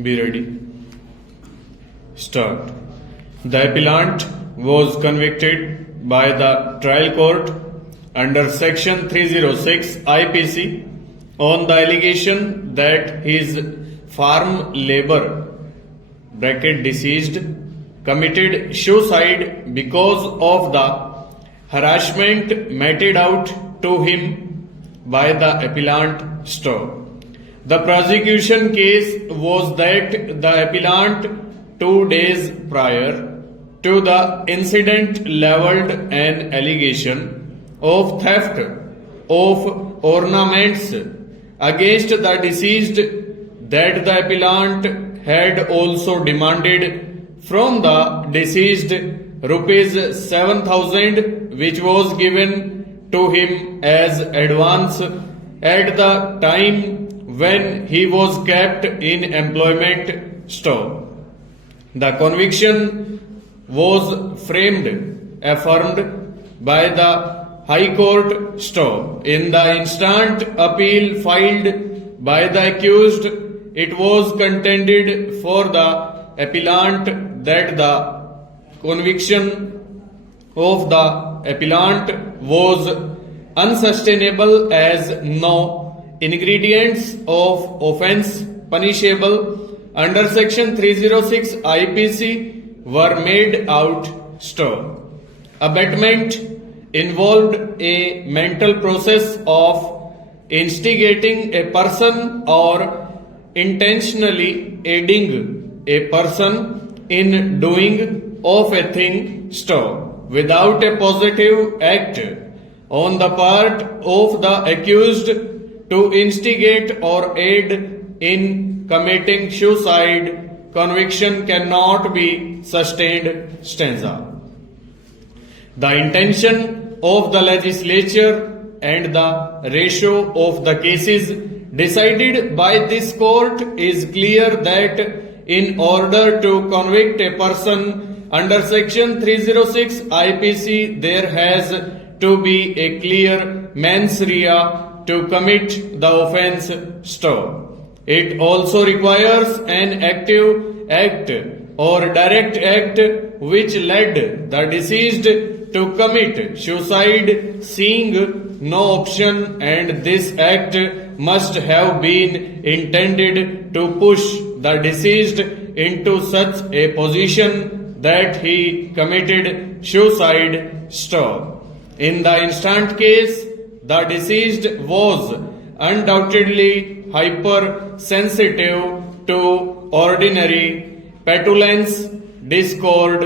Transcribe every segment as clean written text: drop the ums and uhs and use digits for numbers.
Be ready. Start. The appellant was convicted by the trial court under section 306 IPC on the allegation that his farm labor deceased committed suicide because of the harassment meted out to him by the appellant store. The prosecution case was that the appellant 2 days prior to the incident leveled an allegation of theft of ornaments against the deceased that the appellant had also demanded from the deceased rupees 7,000 which was given to him as advance at the time when he was kept in employment store. The conviction was affirmed by the High Court store. In the instant appeal filed by the accused, it was contended for the appellant that the conviction of the appellant was unsustainable as no ingredients of offense punishable under section 306 IPC were made out store. Abetment involved a mental process of instigating a person or intentionally aiding a person in doing of a thing store without a positive act on the part of the accused to instigate or aid in committing suicide. Conviction cannot be sustained. Stanza. The intention of the legislature and the ratio of the cases decided by this court is clear that in order to convict a person under section 306 IPC there has to be a clear mens rea to commit the offense store. It also requires an active act or direct act which led the deceased to commit suicide, seeing no option, and this act must have been intended to push the deceased into such a position that he committed suicide store. In the instant case, the deceased was undoubtedly hypersensitive to ordinary petulance, discord,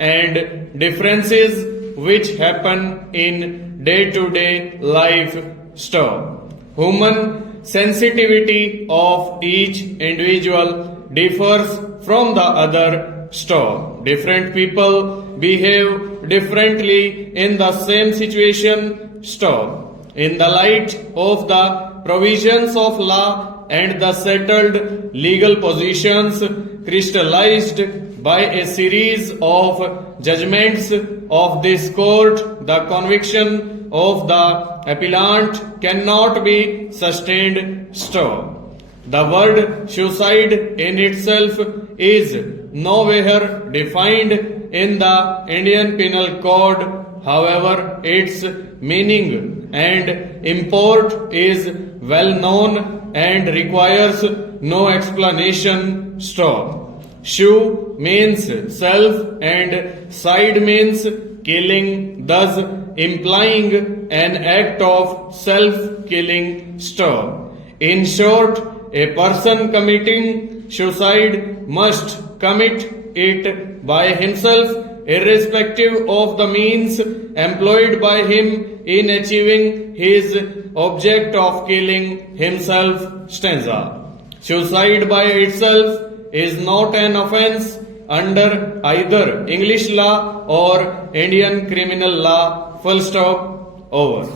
and differences which happen in day-to-day life store. Human sensitivity of each individual differs from the other store. Different people behave differently in the same situation store. In the light of the provisions of law and the settled legal positions crystallized by a series of judgments of this court, the conviction of the appellant cannot be sustained store. The word suicide in itself is nowhere defined in the Indian Penal Code. However, its meaning and import is well known and requires no explanation. Stop. Shu means self and side means killing, thus implying an act of self-killing. Stop. In short, a person committing suicide must commit it by himself, irrespective of the means employed by him in achieving his object of killing himself. Stanza. Suicide by itself is not an offense under either English law or Indian criminal law. Full stop. Over.